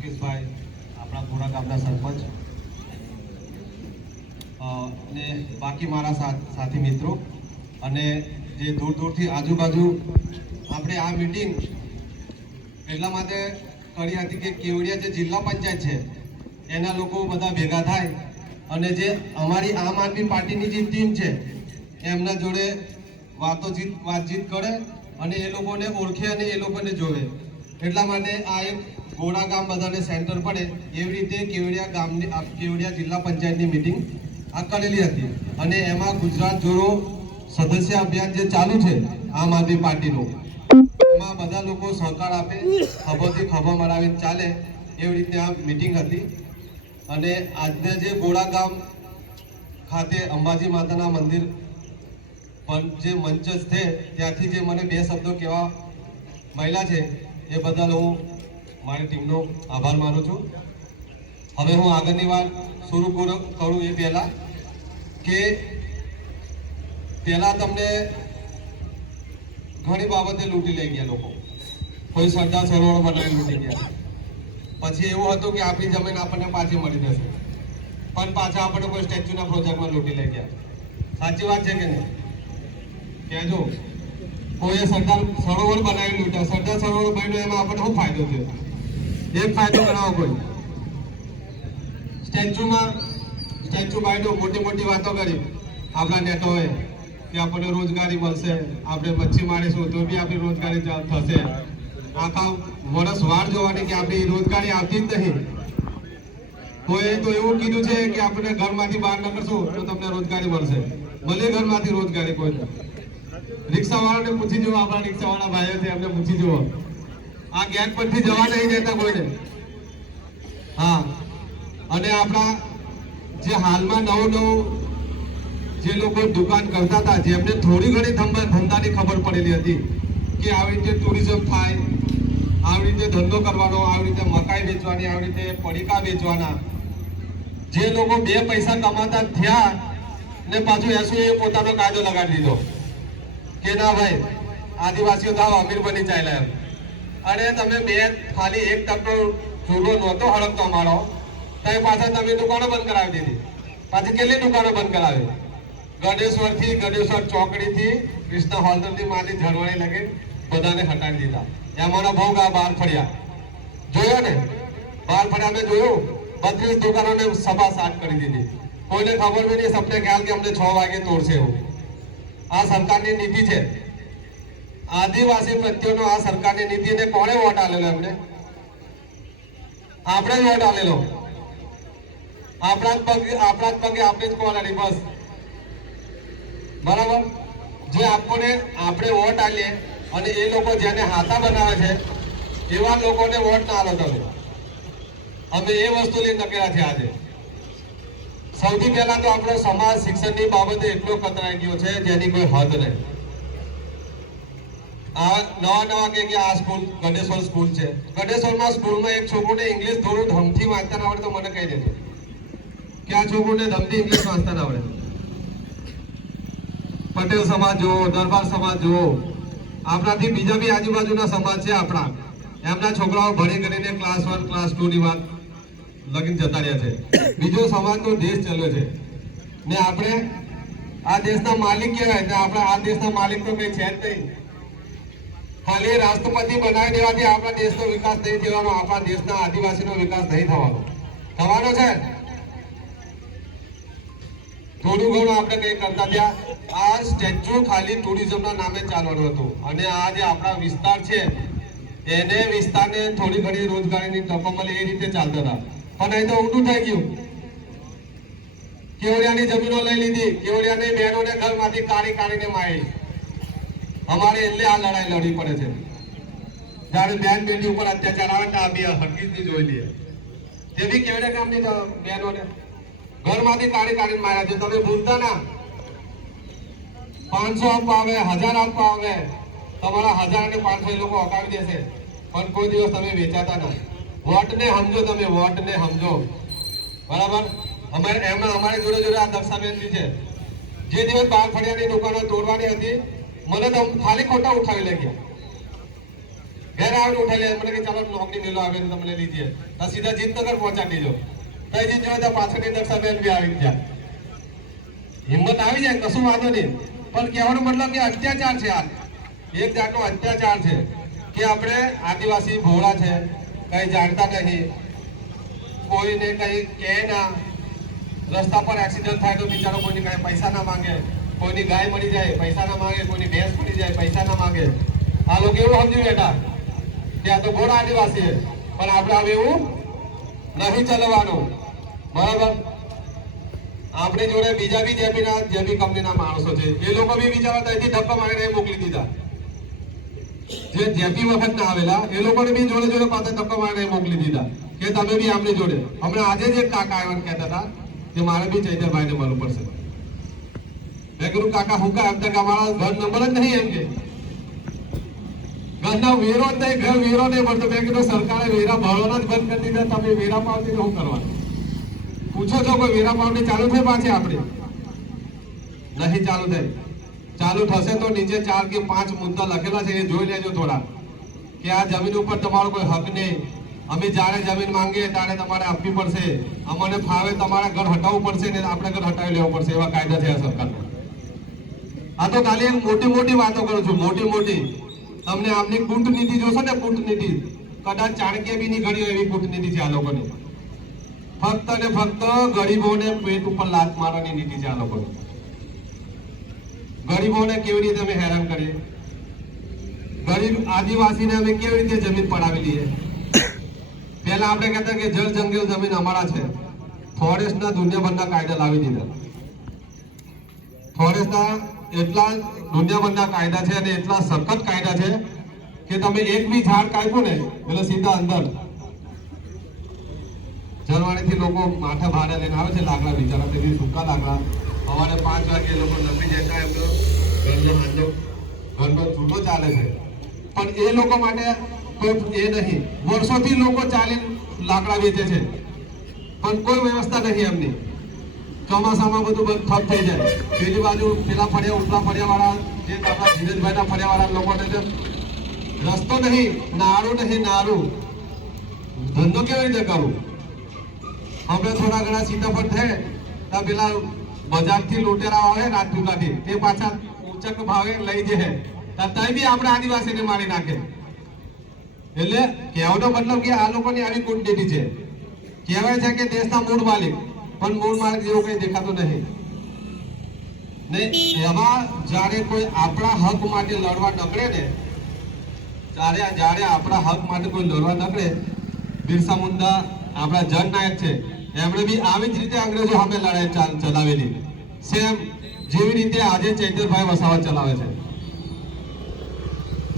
મુકેશભાઈ, આપણા ગોરા ગામના સરપંચ અને બાકી મારા સાથી મિત્રો અને જે દૂર દૂરથી આજુબાજુ આપણે આ મીટિંગ એટલા માટે કરી હતી કે કેવડિયા જે જિલ્લા પંચાયત છે એના લોકો બધા ભેગા થાય અને જે અમારી આમ આદમી પાર્ટીની જે ટીમ છે એમના જોડે વાતચીત કરે અને એ લોકોને ઓળખે અને એ લોકોને જોવે. એટલા માટે આ એક ગોળા ગામ બધાને સેન્ટર પડે એવી રીતે કેવડિયા જિલ્લા પંચાયતની મીટિંગ આ કરેલી હતી અને એમાં ગુજરાત જોડો સદસ્ય અભિયાન જે ચાલુ છે આમ આદમી પાર્ટીનું, એમાં બધા લોકો સહકાર આપે, ખભોથી ખભો મરાવીને ચાલે એવી રીતે આ મીટિંગ હતી. અને આજના જે ગોળા ગામ ખાતે અંબાજી માતાના મંદિર જે મંચ છે ત્યાંથી જે મને 2 શબ્દો કહેવા મળ્યા છે એ બદલ હું મારી ટીમનો આભાર માનું છું. હવે હું આગળની વાત શરૂ કરું એ પહેલાં કે પહેલાં તમને ઘણી બાબતે લૂંટી લઈ ગયા લોકો. કોઈ સરદાર સરોવર બનાવી લૂંટી ગયા, પછી એવું હતું કે આપણી જમીન આપણને પાછી મળી જશે, પણ પાછા આપણે કોઈ સ્ટેચ્યુના પ્રોજેક્ટમાં લૂંટી લઈ ગયા. સાચી વાત છે કે નહીં? કહેજો. કોઈએ સરદાર સરોવર બનાવી લૂંટ્યા, સરદાર સરોવર બન્યું એમાં આપણને શું ફાયદો થયો? એક ફાયદો ગણાવો. કોઈ સ્ટેચ્યુ બાંધ્યું, મોટી મોટી વાતો કરી આપણા નેતાઓએ કે આપણને રોજગારી મળશે, આપણે મચ્છી મારીશું તો બી આપણી રોજગારી થશે. આખા વર્ષ વાર જોવાની કે આપણી રોજગારી આવતી જ નહીં. કોઈ તો એવું કીધું છે કે આપણે ઘરમાંથી બહાર નીકળશું તો તમને રોજગારી મળશે. ભલે ઘરમાંથી રોજગારી કોઈ રિક્ષાવાળાને પૂછી જુઓ, આપણા રિક્ષાવાળા ભાઈઓ છે એમને પૂછી જુઓ, આ ગેટ પરથી જવા નહીં દેતા કોઈને. હા, અને આપણા જે હાલમાં નવું જે લોકો દુકાન કરતા હતા, જેમને થોડી ઘણી ધંધાની ખબર પડેલી હતી કે આવી રીતે ટુરિઝમ થાય, આવી રીતે ધંધો કરવાનો, આવી રીતે મકાઈ વેચવાની, આવી રીતે પડીકા વેચવાના, જે લોકો 2 પૈસા કમાતા થયા ને પાછું એસુએ પોતાનો કાયદો લગાડી દીધો કે ના ભાઈ આદિવાસીઓ તો અમીર બની ચાલ્યા. અને તમે ખાલી 1% ચૂલો નહોતો હળગતો અમારો, તો પાછા તમે દુકાનો બંધ કરાવી દીધી. પાછી કેટલી દુકાનો બંધ કરાવી? ગણેશ્વર ચોકડીથી કૃષ્ણ હોલ્ડરથી માંડી ઝરવાણી લગી બધાને હટાવી દીધા. એમાંનો ભોગ આ બહાર ફળ્યા જોયો ને? બહાર ફળ્યા મેં જોયું 32 દુકાનોને સભા સાત કરી દીધી. કોઈને ખબર બી નહીં, સપને ખ્યાલ કે અમને 6 વાગે તોડશે એવું. આ સરકારની નીતિ છે. આદિવાસી પ્રત્યેનો આ સરકારની નીતિને કોણે વોટ આલેલો? એમને આપણે જ વોટ આલેલો. આપણા જ પગે આપણે જ કોલાડી બસ. બરાબર? જે આપણે વોટ આલીએ અને એ લોકો જેને હાથા બનાવે છે એવા લોકોને વોટ ના આલો તમે. અમે એ વસ્તુ લઈને નકેલા છે. આજે સૌથી પહેલા તો આપણો સમાજ શિક્ષણની બાબતે એટલો કતરાઈ ગયો છે જેની કોઈ હદ નહીં. આ નવા કે આ સ્કૂલ ગણેશ્વર સ્કૂલ છે. ગણેશ્વરમાં સ્કૂલમાં એક છોકરોને ઇંગ્લિશ થોડું ધમથી વાંચતા ના આવડે તો મને કહી દેજો કે આ છોકરોને ધમથી ઇંગ્લિશ વાંચતા ના આવડે. પટેલ સમાજ જુઓ, દરબાર સમાજ જુઓ, આપણાથી બીજા બી આજુબાજુના સમાજ છે આપણા, એમના છોકરાઓ ભણી કરીને ક્લાસ 1 ક્લાસ 2 ની વાત લગીન જતા રહ્યા છે. બીજો સમાજનો દેશ ચાલ્યો છે ને આપણે આ દેશના માલિક કહેવાય ને આપણે આ દેશના માલિક તો કઈ છે જ નહીં. ખાલી રાષ્ટ્રપતિ બનાવી દેવાથી આપણા દેશનો વિકાસ નહીં થવાનો, આપણા દેશના આદિવાસીનો વિકાસ નહીં થવાનો છે. થોડું ઘણું આપણે કઈ કરતા ત્યાં આ સ્ટેચ્યુ ખાલી ટુરિઝમના નામે ચાલવાનું હતું અને આ જે આપણા વિસ્તાર છે એને વિસ્તારને થોડી ઘણી રોજગારીની તકો મળે એ રીતે ચાલતા હતા. પણ અહીં તો ઊંધું થઈ ગયું. કેવડિયાની જમીનો લઈ લીધી, કેવડિયાની બહેનોને ઘરમાંથી કાઢીને મારી. અમારે એટલે આ લડાઈ લડવી પડે છે. જ્યારે બેન બેટી ઉપર અત્યાચાર આવે તો આ બી હરકીથી જોઈ લઈએ. જે બી કેવડિયા ગામની બહેનોને ઘરમાંથી કાઢીને માર્યા છે. તમે ભૂલતા ના, 500 આપવા આવે, 1000 આપવા આવે, તમારા 1000 અને 500 એ લોકો હટાવી દેશે, પણ કોઈ દિવસ તમે વેચાતા ના. વોટને સમજો, તમે વોટને સમજો. બરાબર? અમારે જોડે આ દક્ષાબેન બી છે. જે દિવસ બાર ફળિયાની દુકાનો તોડવાની હતી મને તો ખાલી ખોટા ઉઠાવી લઈ ગયા. ઘેર આવીને ઉઠાઈ લે મને કે ચાલો નોકરી મેલો આવે તમને લીધીએ તો સીધા જીતનગર પહોંચાડી દો તઈ જીત જો તો પાછળની દક્ષાબેન બી આવી ગયા હિંમત આવી જાય કશું વાંધો નહીં પણ કહેવાનો મતલબ કે અત્યાચાર છે આ એક જાતનો અત્યાચાર છે કે આપણે આદિવાસી ભોળા છે કઈ જાણતા નહીં કોઈને કઈ કહે ના રસ્તા પર એક્સિડન્ટ થાય તો બિચારો કોઈની કઈ પૈસા ના માંગે કોઈની ગાય મળી જાય પૈસા ના માંગે કોઈની ભેંસ મળી જાય પૈસા ના માંગે આ લોકો એવું સમજી બેઠા કે આ તો ભોળા આદિવાસી છે પણ આપણે હવે એવું નહીં ચલાવવાનું બરાબર આપણી જોડે બીજા બી જેબી કંપનીના માણસો છે એ લોકો બી બિચારા ત્યાંથી ધક્કો મારીને મોકલી દીધા જે જેપી વખત ના આવેલા એ લોકોને બી જોડે જોડે પાછા ધક્કો મારીને મોકલી દીધા કે તમે બી આમની જોડે હમણાં આજે જ એક કાકા આવ્યા કહેતા હતા કે મારે બી ચૈતરભાઈને મળવું પડશે મેં કીધું કાકા હું કા એમ તક અમારા ઘર નંબર જ નહીં એમ કે ઘરના વેરો જ નહીં ઘર વેરો નહીં ભરતો મેં કીધું સરકારે વેરા ભરવાના જ બંધ કરી દીધા તમે વેરા પાવતી શું કરવાનું પૂછો છો કોઈ વેરા પાવતી ચાલુ થઈ પાછી આપણે નહીં ચાલુ થઈ ચાલુ થશે તો નીચે 4 કે 5 મુદ્દા લખેલા છે એ જોઈ લેજો થોડા કે આ જમીન ઉપર તમારો કોઈ હક નહીં અમે જ્યારે જમીન માંગીએ ત્યારે તમારે આપવી પડશે અમને ફાવે તમારા ઘર હટાવવું પડશે ને આપણે ઘર હટાવી લેવું પડશે એવા કાયદા છે આ સરકારના આ તો ખાલી એક મોટી મોટી વાતો કરું છું મોટી તમને આમની કૂટનીતિ જોશો ને કૂટનીતિ કદાચ ચાણક્ય બી નહીં ઘડી એવી કૂટનીતિ છે આ લોકોની ફક્ત ને ફક્ત ગરીબોને પેટ ઉપર લાત મારવાની નીતિ છે આ લોકોની ગરીબોને કેવી રીતે અમે હેરાન કરીએ ગરીબ આદિવાસીને અમે કેવી રીતે જમીન પડાવી લઈએ પહેલા આપણે કહેતા કે જળ જંગલ જમીન અમારા છે ફોરેસ્ટના દુનિયાભરના કાયદા લાવી દીધા ફોરેસ્ટના એટલા દુનિયાભરના કાયદા છે અને એટલા સખત કાયદા છે કે તમે એક બી ઝાડ કાપ્યું ને એટલે સીધા અંદર જરવાણીથી લોકો માથા ભારે લઈને આવે છે લાકડા બિચારા તેથી સૂકા લાકડા સવારે 5 વાગે લોકો નમી જતા એમનો ઘરનો ચૂલો ચાલે છે પણ એ લોકો માટે કોઈ એ નહીં વર્ષોથી લોકો ચાલી લાકડા વેચે છે પણ કોઈ વ્યવસ્થા નહીં એમની ચોમાસામાં બધું બંધ ઠપ થઈ જાય બીજી બાજુ પેલા ફળિયા ઉપલા ફળિયા વાળા જે આપણા ધીરજભાઈના ફળિયા વાળા લોકોને રસ્તો નહીં નાળું ધંધો કેવી રીતે કરવું હવે થોડા ઘણા સીતાફળ થાય તો પેલા બજારથી લૂંટેરા આવે રાજપીપળાથી તે પાછા ઊંચક ભાવે લઈ જાય ત્યાં બી આપણે આદિવાસીને મારી નાખે એટલે કહેવાનો મતલબ કે આ લોકોની આવી કુંડલી છે કહેવાય છે કે દેશના મૂળ માલિક પણ મૂળ માલિક જેવું કઈ દેખાતું નહીં ને એમાં જ્યારે કોઈ આપણા હક માટે લડવા નીકળે ને જ્યારે આપણા હક માટે કોઈ લડવા નીકળે બિરસા મુંડા આપણા જનનાયક છે એમણે બી આવી જ રીતે અંગ્રેજો સામે લડાઈ ચલાવેલી સેમ જેવી રીતે આજે ચૈતરભાઈ વસાવા ચલાવે છે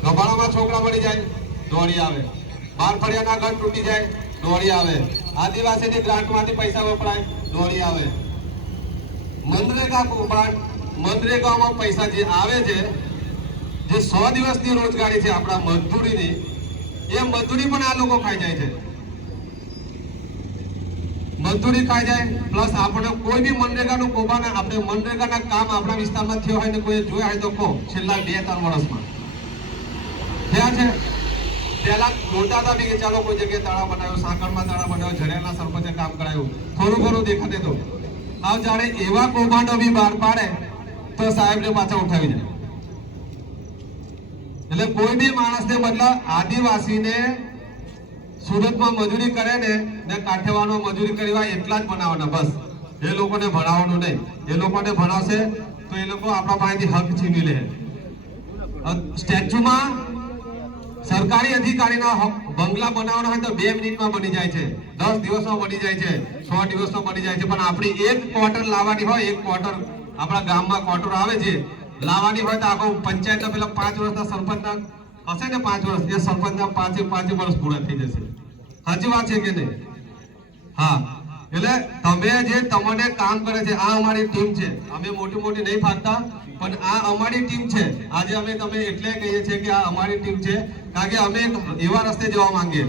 ગભાડામાં છોકરા મળી જાય દોડી આવે બાર ફળિયાના ઘર તૂટી જાય દોડી આવે આદિવાસીની ગ્રાન્ટમાંથી પૈસા વપરાય દોડી આવે મનરેગામાં પૈસા જે આવે છે જે 100 દિવસની રોજગારી છે આપણા મજદૂરીની એ મજદૂરી પણ આ લોકો ખાઈ જાય છે મજદૂરી ખાઈ જાય પ્લસ આપણે કોઈ બી મનરેગાનું કોબાને આપણે મનરેગાના કામ આપણા વિસ્તારમાં થયો હોય ને કોઈ જોયા હોય તો કહો છેલ્લા 2-3 વર્ષમાં થયા છે પહેલા નોંધાતા બી કે ચાલો કોઈ જગ્યાએ તાળા બનાવ્યો સાંકળમાં તાળા બનાવ્યો ઝરેલા સરપંચે કામ કરાયું થોડું ઘણું દેખાતે તો આ જાણે એવા કૌભાંડો બી બહાર પાડે તો સાહેબને પાછા ઉઠાવી જાય એટલે કોઈ બી માણસને મતલબ આદિવાસીને સુરતમાં મજૂરી કરે ને કાઠિયાવાડમાં મજૂરી કરવા એટલા જ બનાવવાના બસ એ લોકોને ભણાવવાનું નહીં એ લોકોને ભણાવશે તો એ લોકો આપણા પાસેથી હક છીનવી લે સ્ટેચ્યુમાં સરકારી અધિકારીના બંગલા બનાવવાના હોય તો 2 મિનિટમાં બની જાય છે 10 દિવસમાં બની જાય છે 100 દિવસમાં બની જાય છે પણ આપણી એક ક્વાર્ટર લાવવાની હોય એક ક્વાર્ટર આપણા ગામમાં ક્વાર્ટર આવે છે લાવવાની હોય તો આખો પંચાયતના પેલા 5 વર્ષના સરપંચના હશે ને 5 વર્ષ એ સરપંચના 5 વર્ષ પૂરા થઈ જશે સાચી વાત છે કે નહીં હા એટલે તમે જે તમને કામ કરે છે આ અમારી ટીમ છે અમે મોટી નહીં ફાટતા પણ આ અમારી ટીમ છે આજે અમે તમે એટલે કહીએ છીએ કે આ અમારી ટીમ છે કારણ કે અમે એવા રસ્તે જવા માંગીએ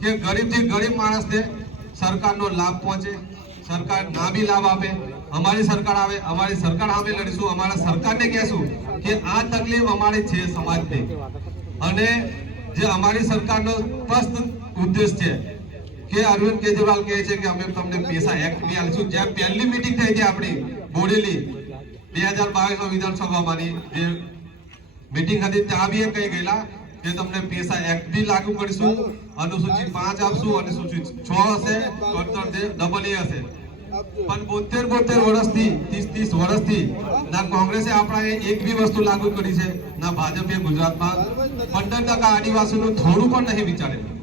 કે ગરીબથી ગરીબ માણસને સરકારનો લાભ પહોંચે સરકાર ના બી લાભ આપે અમારી સરકાર આવે અમારી સરકાર સામે લડીશું અમારા સરકારને કહેશું કે આ તકલીફ અમારી છે સમાજની અને જે અમારી સરકારનો સ્પષ્ટ ઉદ્દેશ છે કે અરવિંદ કેજરીવાલ કહે છે કે અમે તમને પૈસા એક્ટ બી આલશું. જ્યાં પહેલી મીટિંગ થઈ હતી આપણી બોડેલી 2022 વિધાનસભામાંની જે મીટિંગ હતી ત્યાં બી એ કહી ગયેલા કે તમને પૈસા એક્ટ બી લાગુ કરીશું, અનુસૂચિ 5 આપશું, અનુસૂચિ 6 હશે, ડબલ એ હશે. પણ 72 વર્ષથી 30 વર્ષથી ના કોંગ્રેસે આપણા એક બી વસ્તુ લાગુ કરી છે, ના ભાજપે ગુજરાતમાં 15% આદિવાસીનું થોડું પણ નહીં વિચારેલું.